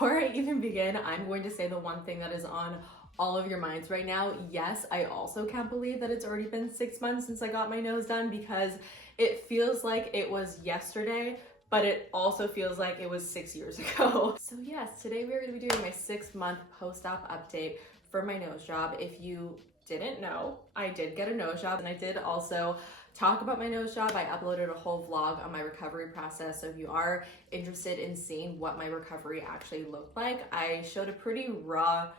Before I even begin, I'm going to say the one thing that is on all of your minds right now. Yes, I also can't believe that it's already been 6 months since I got my nose done, because it feels like it was yesterday, but it also feels like it was 6 years ago. So yes, today we're going to be doing my 6-month post-op update for my nose job. If you didn't know, I did get a nose job, and I did also talk about my nose job. I uploaded a whole vlog on my recovery process, so if you are interested in seeing what my recovery actually looked like, I showed a pretty raw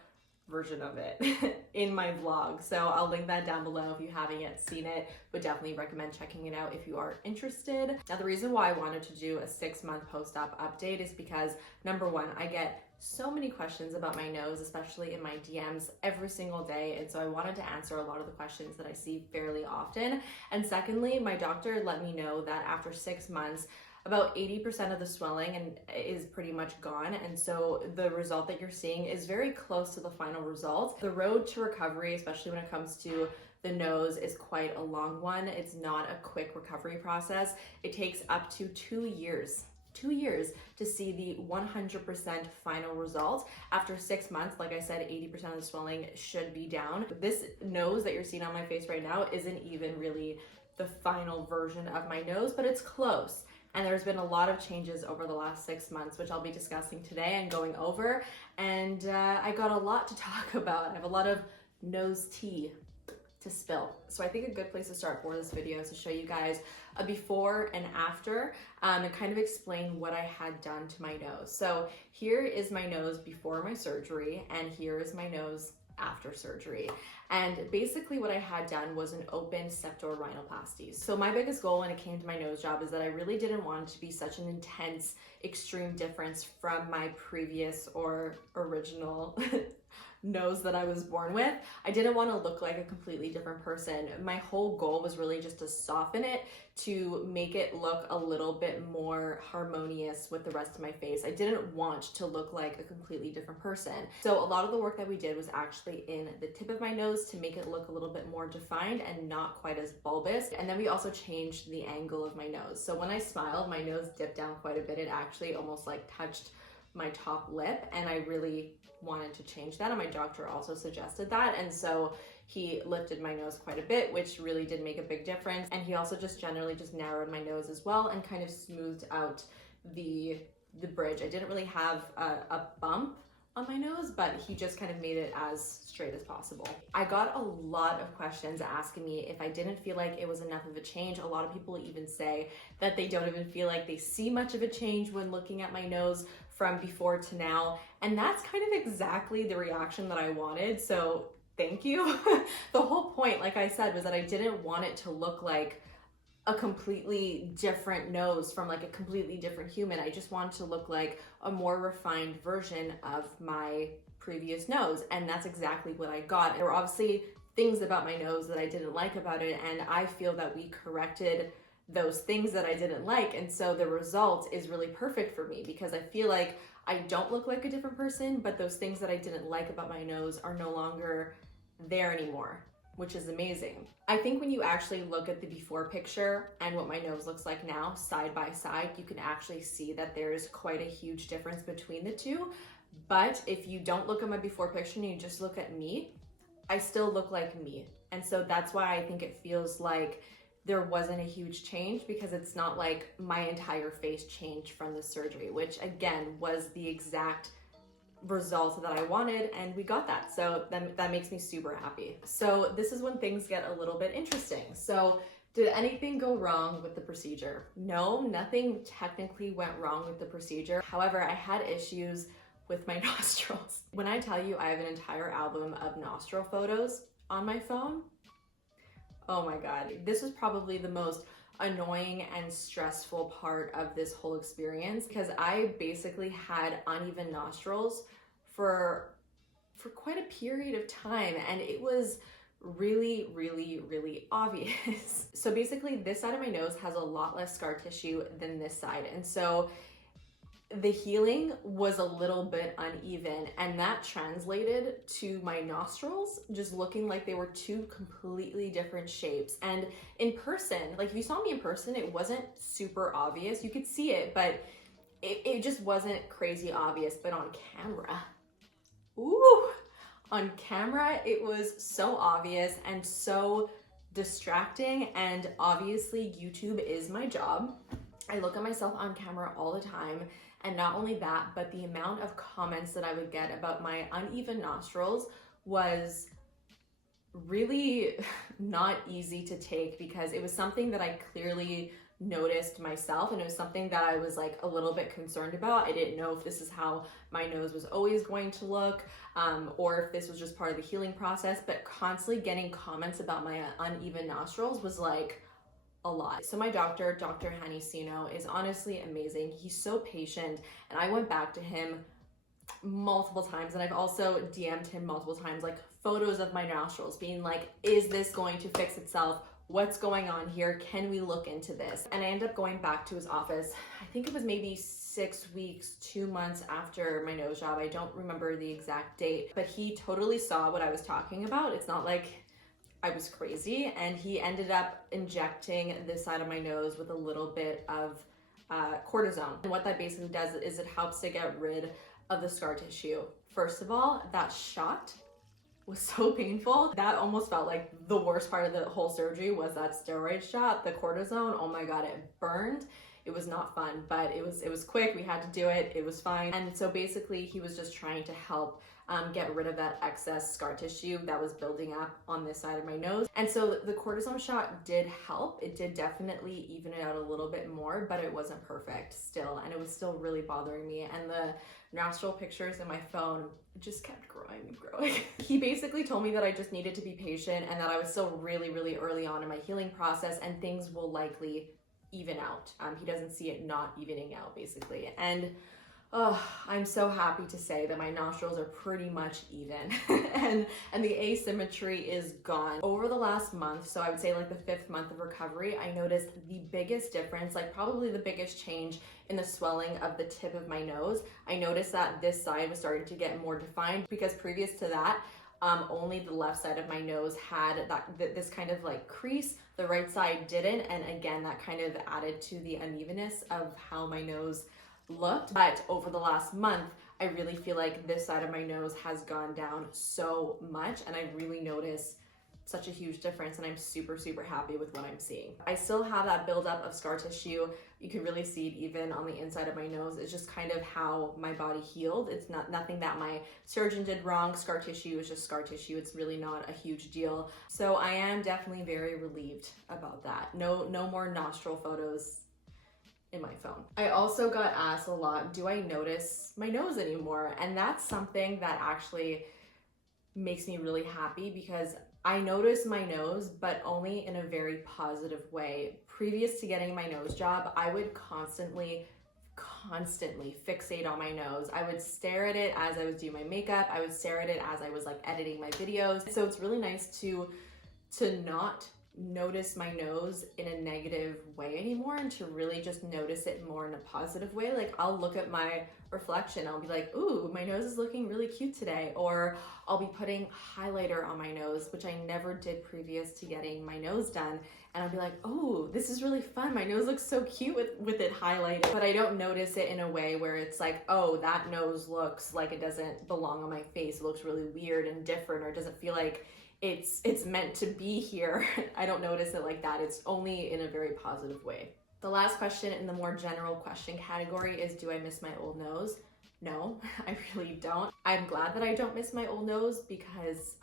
version of it in my vlog, so I'll link that down below if you haven't yet seen it. Would definitely recommend checking it out if you are interested. Now, the reason why I wanted to do a 6-month post-op update is because, number one, I get so many questions about my nose, especially in my DMs every single day, and so I wanted to answer a lot of the questions that I see fairly often. And secondly, my doctor let me know that after 6 months, about 80% of the swelling is pretty much gone, and so the result that you're seeing is very close to the final result. The road to recovery, especially when it comes to the nose, is quite a long one. It's not a quick recovery process. It takes up to 2 years. 2 years to see the 100% final result. After 6 months, like I said, 80% of the swelling should be down. This nose that you're seeing on my face right now isn't even really the final version of my nose, but it's close. And there's been a lot of changes over the last 6 months, which I'll be discussing today and going over. And I got a lot to talk about. I have a lot of nose tea to spill. So I think a good place to start for this video is to show you guys a before and after, and kind of explain what I had done to my nose. So here is my nose before my surgery, and here is my nose after surgery. And basically what I had done was an open septal rhinoplasty. So my biggest goal when it came to my nose job is that I really didn't want it to be such an intense, extreme difference from my previous or original nose that I was born with. I didn't want to look like a completely different person. My whole goal was really just to soften it, to make it look a little bit more harmonious with the rest of my face. I didn't want to look like a completely different person. So a lot of the work that we did was actually in the tip of my nose to make it look a little bit more defined and not quite as bulbous. And then we also changed the angle of my nose. So when I smiled, my nose dipped down quite a bit. It actually almost like touched my top lip, and I really wanted to change that, and my doctor also suggested that, and so he lifted my nose quite a bit, which really did make a big difference. And he also just generally just narrowed my nose as well and kind of smoothed out the bridge. I didn't really have a bump on my nose, but he just kind of made it as straight as possible. I got a lot of questions asking me if I didn't feel like it was enough of a change. A lot of people even say that they don't even feel like they see much of a change when looking at my nose from before to now. And that's kind of exactly the reaction that I wanted. So thank you. The whole point, like I said, was that I didn't want it to look like a completely different nose from like a completely different human. I just wanted to look like a more refined version of my previous nose, and that's exactly what I got. There were obviously things about my nose that I didn't like about it, and I feel that we corrected those things that I didn't like, and so the result is really perfect for me because I feel like I don't look like a different person, but those things that I didn't like about my nose are no longer there anymore, which is amazing. I think when you actually look at the before picture and what my nose looks like now side by side, you can actually see that there's quite a huge difference between the two. But if you don't look at my before picture and you just look at me, I still look like me. And so that's why I think it feels like there wasn't a huge change, because it's not like my entire face changed from the surgery, which again was the exact result that I wanted, and we got that. So that makes me super happy. So this is when things get a little bit interesting. So did anything go wrong with the procedure? No, nothing technically went wrong with the procedure. However, I had issues with my nostrils. When I tell you I have an entire album of nostril photos on my phone, oh my God, this was probably the most annoying and stressful part of this whole experience, because I basically had uneven nostrils for quite a period of time, and it was really, really, really obvious. So basically this side of my nose has a lot less scar tissue than this side, and so the healing was a little bit uneven, and that translated to my nostrils just looking like they were two completely different shapes. And in person, like if you saw me in person, it wasn't super obvious. You could see it, but it just wasn't crazy obvious, but on camera, ooh, on camera, it was so obvious and so distracting. And obviously YouTube is my job. I look at myself on camera all the time. And not only that, but the amount of comments that I would get about my uneven nostrils was really not easy to take, because it was something that I clearly noticed myself, and it was something that I was like a little bit concerned about. I didn't know if this is how my nose was always going to look, or if this was just part of the healing process, but constantly getting comments about my uneven nostrils was like a lot. So my doctor, Dr. Hanisino, is honestly amazing. He's so patient, and I went back to him multiple times, and I've also DM'd him multiple times, like photos of my nostrils, being like, is this going to fix itself? What's going on here? Can we look into this? And I ended up going back to his office. I think it was maybe 6 weeks, 2 months after my nose job. I don't remember the exact date, but he totally saw what I was talking about. It's not like I was crazy, and he ended up injecting this side of my nose with a little bit of cortisone. And what that basically does is it helps to get rid of the scar tissue. First of all, that shot was so painful. That almost felt like the worst part of the whole surgery was that steroid shot, the cortisone. Oh my God, it burned. It was not fun, but it was quick. We had to do it. It was fine. And so basically he was just trying to help get rid of that excess scar tissue that was building up on this side of my nose. And so the cortisone shot did help. It did definitely even it out a little bit more, but it wasn't perfect still. And it was still really bothering me. And the nostril pictures in my phone just kept growing and growing. He basically told me that I just needed to be patient, and that I was still really, really early on in my healing process, and things will likely even out. He doesn't see it not evening out, basically. And I'm so happy to say that my nostrils are pretty much even and the asymmetry is gone. Over the last month, so I would say like the 5th month of recovery, I noticed the biggest difference, like probably the biggest change in the swelling of the tip of my nose. I noticed that this side was starting to get more defined, because previous to that, only the left side of my nose had this kind of like crease. The right side didn't, and again, that kind of added to the unevenness of how my nose looked. But over the last month, I really feel like this side of my nose has gone down so much, and I really notice such a huge difference, and I'm super, super happy with what I'm seeing. I still have that buildup of scar tissue. You can really see it even on the inside of my nose. It's just kind of how my body healed. It's nothing that my surgeon did wrong. Scar tissue is just scar tissue. It's really not a huge deal. So I am definitely very relieved about that. No more nostril photos in my phone. I also got asked a lot, do I notice my nose anymore? And that's something that actually makes me really happy, because I notice my nose, but only in a very positive way. Previous to getting my nose job, I would constantly fixate on my nose. I would stare at it as I was doing my makeup. I would stare at it as I was like editing my videos. So it's really nice to not notice my nose in a negative way anymore, and to really just notice it more in a positive way. Like I'll look at my reflection, I'll be like, ooh, my nose is looking really cute today. Or I'll be putting highlighter on my nose, which I never did previous to getting my nose done. And I'll be like, oh, this is really fun. My nose looks so cute with it highlighted. But I don't notice it in a way where it's like, oh, that nose looks like it doesn't belong on my face. It looks really weird and different, or it doesn't feel like it's meant to be here. I don't notice it like that. It's only in a very positive way. The last question in the more general question category is, do I miss my old nose? No, I really don't. I'm glad that I don't miss my old nose, because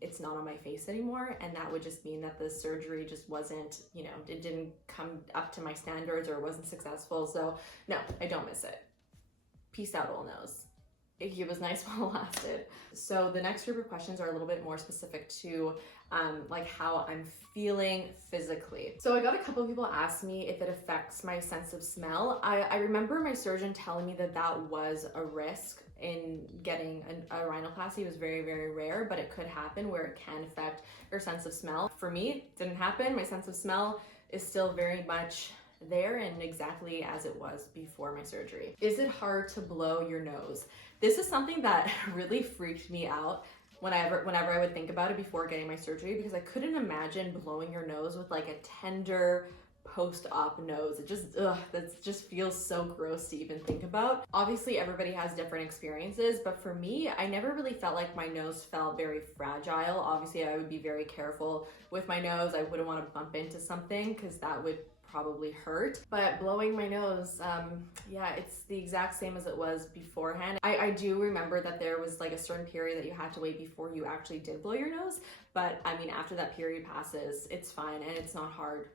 it's not on my face anymore, and that would just mean that the surgery just wasn't, it didn't come up to my standards, or wasn't successful. So no, I don't miss it. Peace out, old nose. It was nice while it lasted. So the next group of questions are a little bit more specific to like how I'm feeling physically. So I got a couple of people ask me if it affects my sense of smell. I remember my surgeon telling me that was a risk in getting a rhinoplasty. It was very, very rare, but it could happen where it can affect your sense of smell. For me, it didn't happen. My sense of smell is still very much there and exactly as it was before my surgery. Is it hard to blow your nose? This is something that really freaked me out whenever I would think about it before getting my surgery, because I couldn't imagine blowing your nose with like a tender, post-op nose. It just, that just feels so gross to even think about. Obviously, everybody has different experiences, but for me, I never really felt like my nose felt very fragile. Obviously, I would be very careful with my nose. I wouldn't want to bump into something because that would probably hurt. But blowing my nose, yeah, it's the exact same as it was beforehand. I do remember that there was like a certain period that you had to wait before you actually did blow your nose, but I mean, after that period passes, it's fine and it's not hard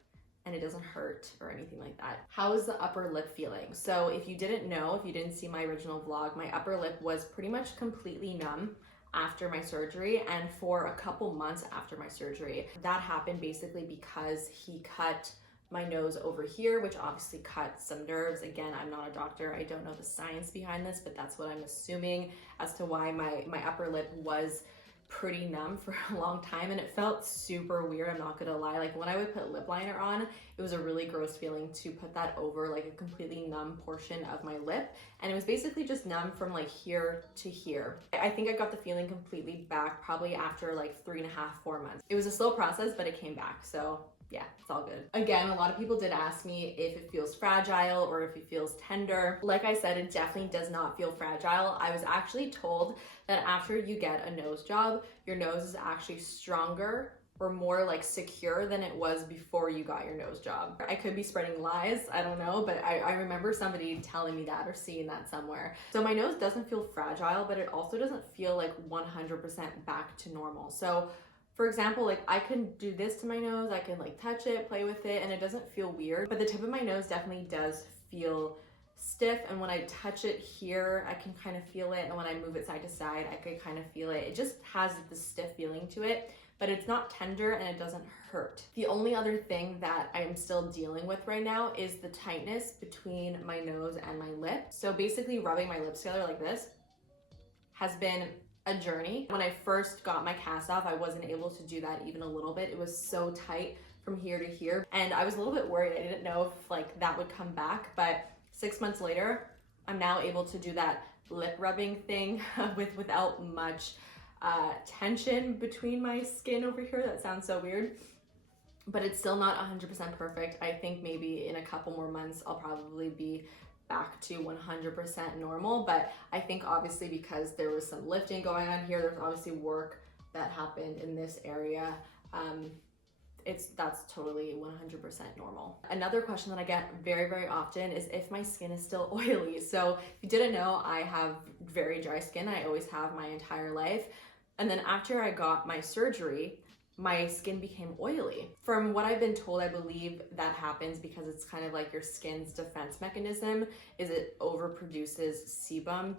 and it doesn't hurt or anything like that. How is the upper lip feeling? So if you didn't know, if you didn't see my original vlog, my upper lip was pretty much completely numb after my surgery and for a couple months after my surgery. That happened basically because he cut my nose over here, which obviously cut some nerves. Again, I'm not a doctor. I don't know the science behind this, but that's what I'm assuming as to why my upper lip was pretty numb for a long time, and it felt super weird, I'm not gonna lie. Like when I would put lip liner on, it was a really gross feeling to put that over like a completely numb portion of my lip, and it was basically just numb from like here to here. I think I got the feeling completely back probably after like 3.5, 4 months. It was a slow process, but it came back, so yeah, it's all good. Again, a lot of people did ask me if it feels fragile or if it feels tender. Like I said, it definitely does not feel fragile. I was actually told that after you get a nose job, your nose is actually stronger or more like secure than it was before you got your nose job. I could be spreading lies, I don't know, but I remember somebody telling me that or seeing that somewhere. So my nose doesn't feel fragile, but it also doesn't feel like 100% back to normal. So for example, like I can do this to my nose, I can like touch it, play with it, and it doesn't feel weird, but the tip of my nose definitely does feel stiff, and when I touch it here, I can kind of feel it, and when I move it side to side, I can kind of feel it. It just has the stiff feeling to it, but it's not tender and it doesn't hurt. The only other thing that I'm still dealing with right now is the tightness between my nose and my lip. So basically rubbing my lips together like this has been a journey. When I first got my cast off, I wasn't able to do that even a little bit. It was so tight from here to here, and I was a little bit worried. I didn't know if like that would come back, but 6 months later, I'm now able to do that lip rubbing thing without much tension between my skin over here. That sounds so weird, but it's still not 100% perfect. I think maybe in a couple more months, I'll probably be back to 100% normal, but I think obviously because there was some lifting going on here, there's obviously work that happened in this area. That's totally 100% normal. Another question that I get very, very often is if my skin is still oily. So if you didn't know, I have very dry skin. I always have my entire life. And then after I got my surgery, my skin became oily. From what I've been told, I believe that happens because it's kind of like your skin's defense mechanism is it overproduces sebum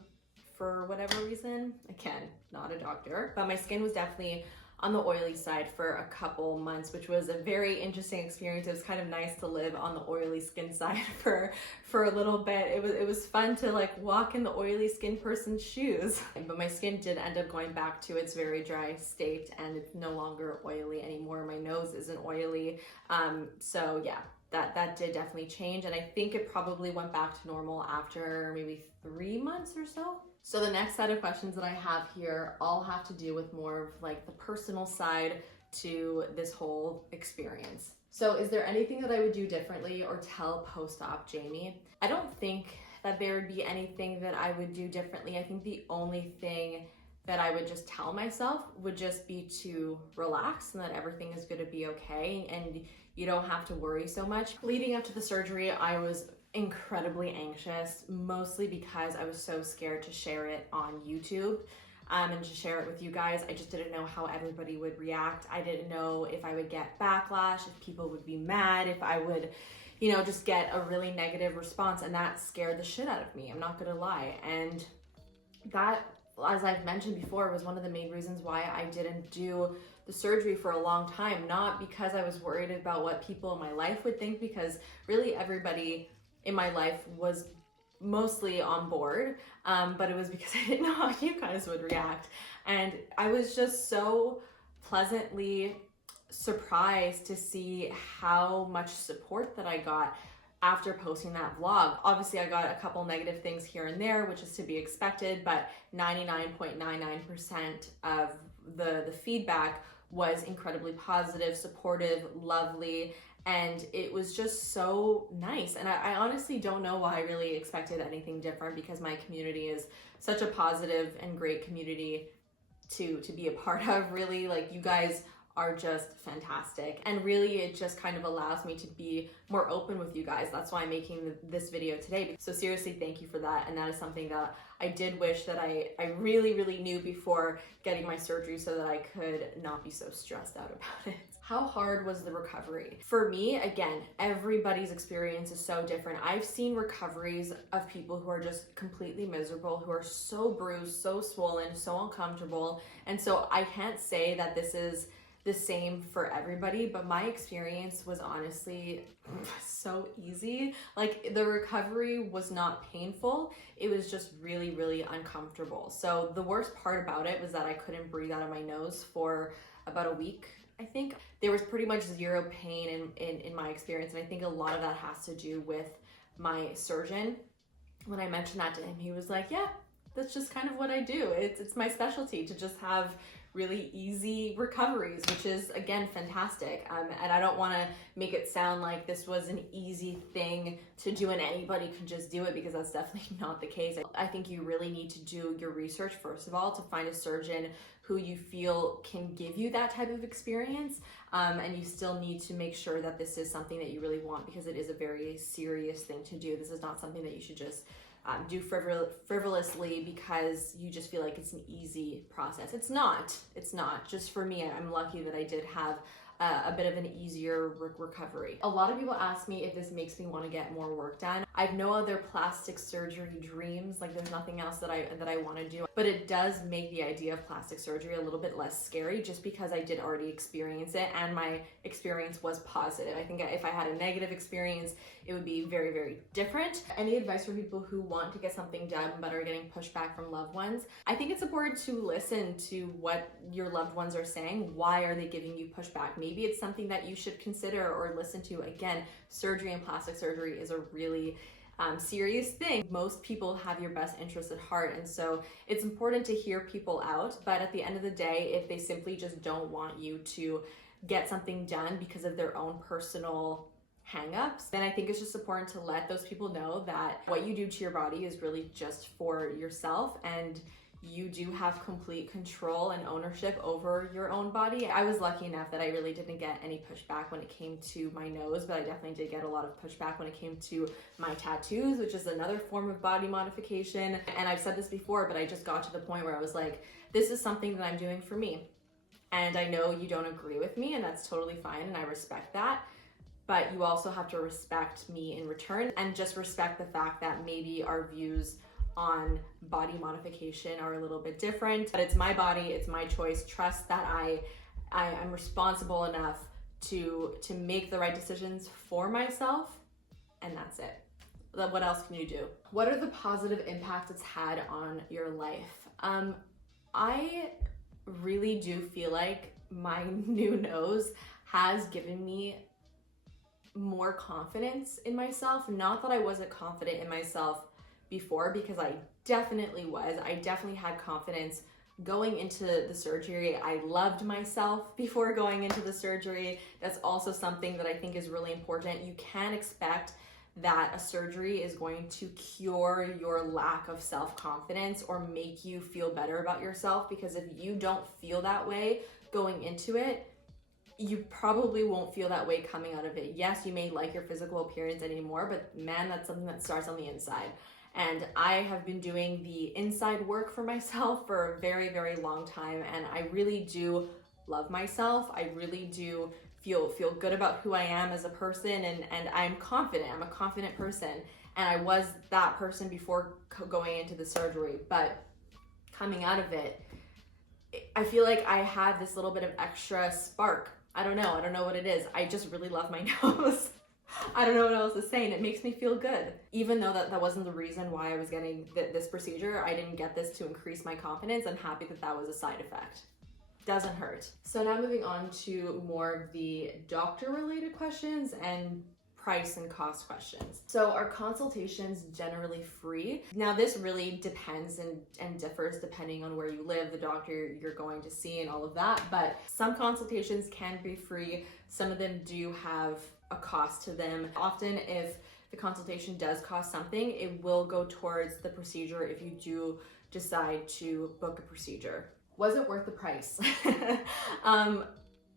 for whatever reason. Again, not a doctor, but my skin was definitely on the oily side for a couple months, which was a very interesting experience. It was kind of nice to live on the oily skin side for a little bit. It was fun to like walk in the oily skin person's shoes. But my skin did end up going back to its very dry state, and it's no longer oily anymore. My nose isn't oily. So yeah, that did definitely change, and I think it probably went back to normal after maybe 3 months or so. So the next set of questions that I have here all have to do with more of like the personal side to this whole experience. So is there anything that I would do differently or tell post-op Jamie? I don't think that there would be anything that I would do differently. I think the only thing that I would just tell myself would just be to relax and that everything is going to be okay and you don't have to worry so much. Leading up to the surgery, I was incredibly anxious, mostly because I was so scared to share it on YouTube and to share it with you guys. I just didn't know how everybody would react. I didn't know if I would get backlash, if people would be mad, if I would, you know, just get a really negative response, and that scared the shit out of me, I'm not gonna lie. And that, as I've mentioned before, was one of the main reasons why I didn't do the surgery for a long time. Not because I was worried about what people in my life would think, because really everybody in my life was mostly on board, but it was because I didn't know how you guys would react. And I was just so pleasantly surprised to see how much support that I got after posting that vlog. Obviously, I got a couple negative things here and there, which is to be expected, but 99.99% of the feedback was incredibly positive, supportive, lovely, and it was just so nice. And I honestly don't know why I really expected anything different, because my community is such a positive and great community to be a part of. Really, like, you guys are just fantastic, and really it just kind of allows me to be more open with you guys. That's why I'm making this video today. So seriously, thank you for that. And that is something that I did wish that I really knew before getting my surgery, so that I could not be so stressed out about it. How hard was the recovery? For me, again, everybody's experience is so different. I've seen recoveries of people who are just completely miserable, who are so bruised, so swollen, so uncomfortable. And so I can't say that this is the same for everybody, but my experience was honestly so easy. Like, the recovery was not painful. It was just really uncomfortable. So the worst part about it was that I couldn't breathe out of my nose for about a week, I think. There was pretty much zero pain in my experience. And I think a lot of that has to do with my surgeon. When I mentioned that to him, he was like, yeah, that's just kind of what I do. It's my specialty to just have really easy recoveries, which is, again, fantastic. And I don't want to make it sound like this was an easy thing to do and anybody can just do it, because that's definitely not the case. I think you really need to do your research, first of all, to find a surgeon who you feel can give you that type of experience. And you still need to make sure that this is something that you really want, because it is a very serious thing to do. This is not something that you should just do frivolously because you just feel like it's an easy process. It's not. Just for me, I'm lucky that I did have a bit of an easier recovery. A lot of people ask me if this makes me want to get more work done. I have no other plastic surgery dreams. Like, there's nothing else that I want to do. But it does make the idea of plastic surgery a little bit less scary, just because I did already experience it, and my experience was positive. I think if I had a negative experience, it would be very different. Any advice for people who want to get something done but are getting pushback from loved ones? I think it's important to listen to what your loved ones are saying. Why are they giving you pushback? Maybe it's something that you should consider or listen to. Again, surgery and plastic surgery is a really serious thing. Most people have your best interest at heart, and so it's important to hear people out. But at the end of the day, if they simply just don't want you to get something done because of their own personal hang-ups, then I think it's just important to let those people know that what you do to your body is really just for yourself, and you do have complete control and ownership over your own body. I was lucky enough that I really didn't get any pushback when it came to my nose, but I definitely did get a lot of pushback when it came to my tattoos, which is another form of body modification. And I've said this before, but I just got to the point where I was like, this is something that I'm doing for me. And I know you don't agree with me, and that's totally fine, and I respect that. But you also have to respect me in return, and just respect the fact that maybe our views on body modification are a little bit different. But it's my body, it's my choice. Trust that I'm responsible enough to make the right decisions for myself, and that's it. What else can you do? What are the positive impacts it's had on your life? I really do feel like my new nose has given me more confidence in myself. Not that I wasn't confident in myself before, because I definitely was. I definitely had confidence going into the surgery. I loved myself before going into the surgery. That's also something that I think is really important. You can't expect that a surgery is going to cure your lack of self-confidence or make you feel better about yourself, because if you don't feel that way going into it, you probably won't feel that way coming out of it. Yes, you may like your physical appearance anymore, but man, that's something that starts on the inside. And I have been doing the inside work for myself for a very long time, and I really do love myself. I really do feel good about who I am as a person, and I'm confident. I'm a confident person, and I was that person before going into the surgery. But coming out of it, I feel like I had this little bit of extra spark. I don't know what it is. I just really love my nose. I don't know what else to say, and it makes me feel good. Even though that wasn't the reason why I was getting this procedure, I didn't get this to increase my confidence. I'm happy that was a side effect. Doesn't hurt. So now moving on to more of the doctor-related questions and price and cost questions. So are consultations generally free? Now this really depends and differs depending on where you live, the doctor you're going to see, and all of that, but some consultations can be free. Some of them do have a cost to them. Often if the consultation does cost something, it will go towards the procedure if you do decide to book a procedure. Was it worth the price?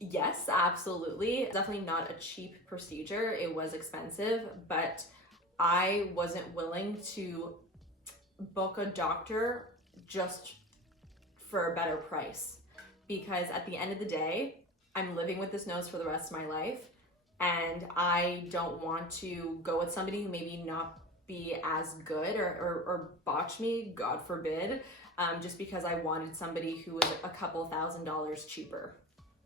Yes, absolutely. Definitely not a cheap procedure. It was expensive, but I wasn't willing to book a doctor just for a better price, because at the end of the day, I'm living with this nose for the rest of my life, and I don't want to go with somebody who maybe not be as good or botch me, God forbid, just because I wanted somebody who was a couple $1,000s cheaper.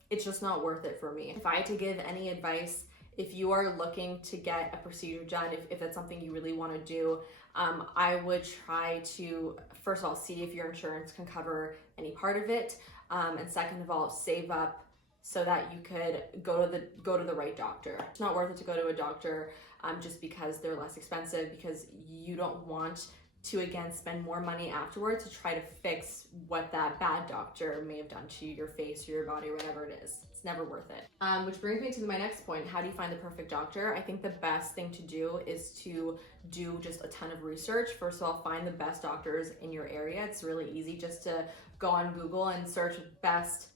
It's just not worth it for me. If I had to give any advice, if you are looking to get a procedure done, if that's something you really want to do, I would try to, first of all, see if your insurance can cover any part of it, and second of all, save up so that you could go to the right doctor. It's not worth it to go to a doctor just because they're less expensive, because you don't want to again spend more money afterwards to try to fix what that bad doctor may have done to your face or your body or whatever it is. It's never worth it. Which brings me to my next point. How do you find the perfect doctor? I think the best thing to do is to do just a ton of research. First of all, find the best doctors in your area. It's really easy just to go on Google and search best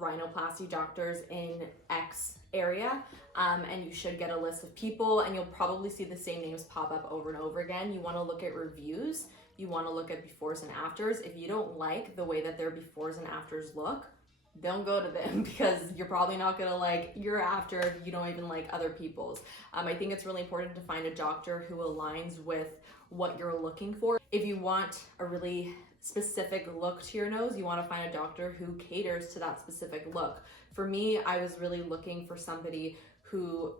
rhinoplasty doctors in X area, and you should get a list of people, and you'll probably see the same names pop up over and over again. You want to look at reviews, you want to look at befores and afters. If you don't like the way that their befores and afters look, don't go to them, because you're probably not gonna like your after if you don't even like other people's. I think it's really important to find a doctor who aligns with what you're looking for. If you want a really specific look to your nose, you want to find a doctor who caters to that specific look. For me, I was really looking for somebody who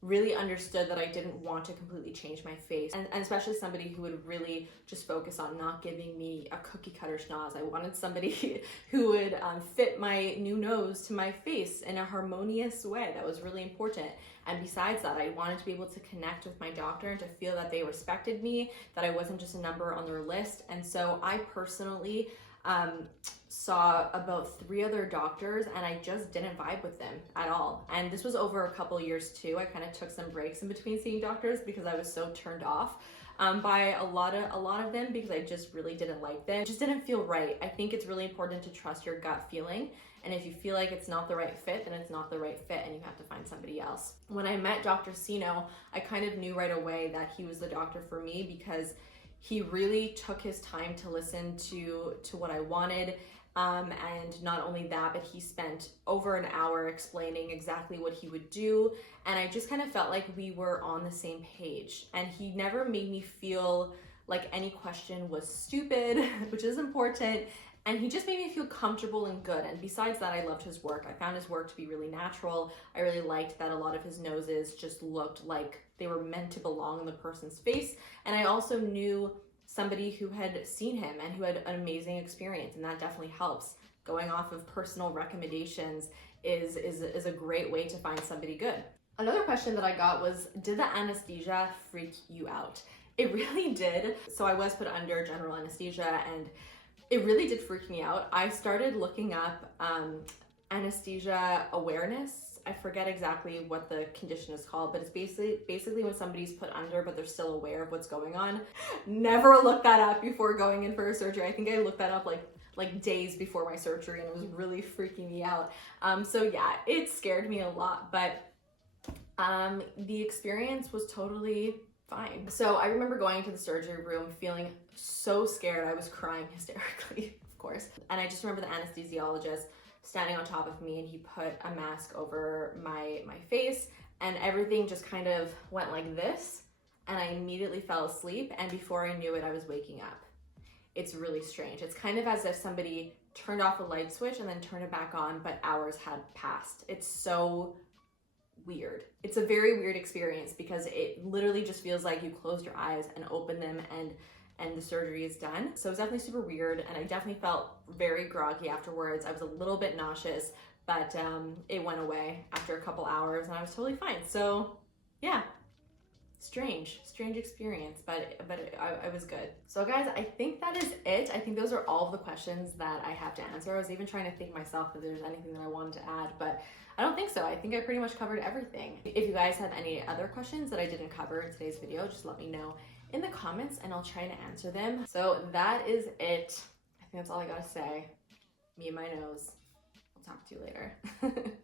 really understood that I didn't want to completely change my face, and especially somebody who would really just focus on not giving me a cookie cutter schnoz. I wanted somebody who would fit my new nose to my face in a harmonious way. That was really important. And besides that, I wanted to be able to connect with my doctor and to feel that they respected me, that I wasn't just a number on their list. And so I personally saw about 3 other doctors, and I just didn't vibe with them at all. And this was over a couple years too. I kind of took some breaks in between seeing doctors because I was so turned off by a lot of them, because I just really didn't like them. It just didn't feel right. I think it's really important to trust your gut feeling. And if you feel like it's not the right fit, then it's not the right fit, and you have to find somebody else. When I met Dr. Sino, I kind of knew right away that he was the doctor for me, because he really took his time to listen to what I wanted. And not only that, but he spent over an hour explaining exactly what he would do. And I just kind of felt like we were on the same page. And he never made me feel like any question was stupid, which is important. And he just made me feel comfortable and good. And besides that, I loved his work. I found his work to be really natural. I really liked that a lot of his noses just looked like they were meant to belong in the person's face. And I also knew somebody who had seen him and who had an amazing experience, and that definitely helps. Going off of personal recommendations is a great way to find somebody good. Another question that I got was, did the anesthesia freak you out? It really did. So I was put under general anesthesia, and it really did freak me out. I started looking up anesthesia awareness. I forget exactly what the condition is called, but it's basically when somebody's put under but they're still aware of what's going on. Never looked that up before going in for a surgery. I think I looked that up like days before my surgery, and it was really freaking me out. So yeah, it scared me a lot, but the experience was totally fine. So I remember going to the surgery room feeling so scared. I was crying hysterically, of course. And I just remember the anesthesiologist standing on top of me, and he put a mask over my face, and everything just kind of went like this, and I immediately fell asleep, and before I knew it, I was waking up. It's really strange. It's kind of as if somebody turned off a light switch and then turned it back on, but hours had passed. It's so weird. It's a very weird experience, because it literally just feels like you closed your eyes and opened them, and the surgery is done. So it was definitely super weird, and I definitely felt very groggy afterwards. I was a little bit nauseous, but it went away after a couple hours, and I was totally fine. So yeah, strange experience, but I was good. So guys, I think that is it. I think those are all of the questions that I have to answer. I was even trying to think myself if there's anything that I wanted to add, but I don't think so. I think I pretty much covered everything. If you guys have any other questions that I didn't cover in today's video, just let me know in the comments and I'll try to answer them. So that is it. I think that's all I gotta say. Me and my nose. I'll talk to you later.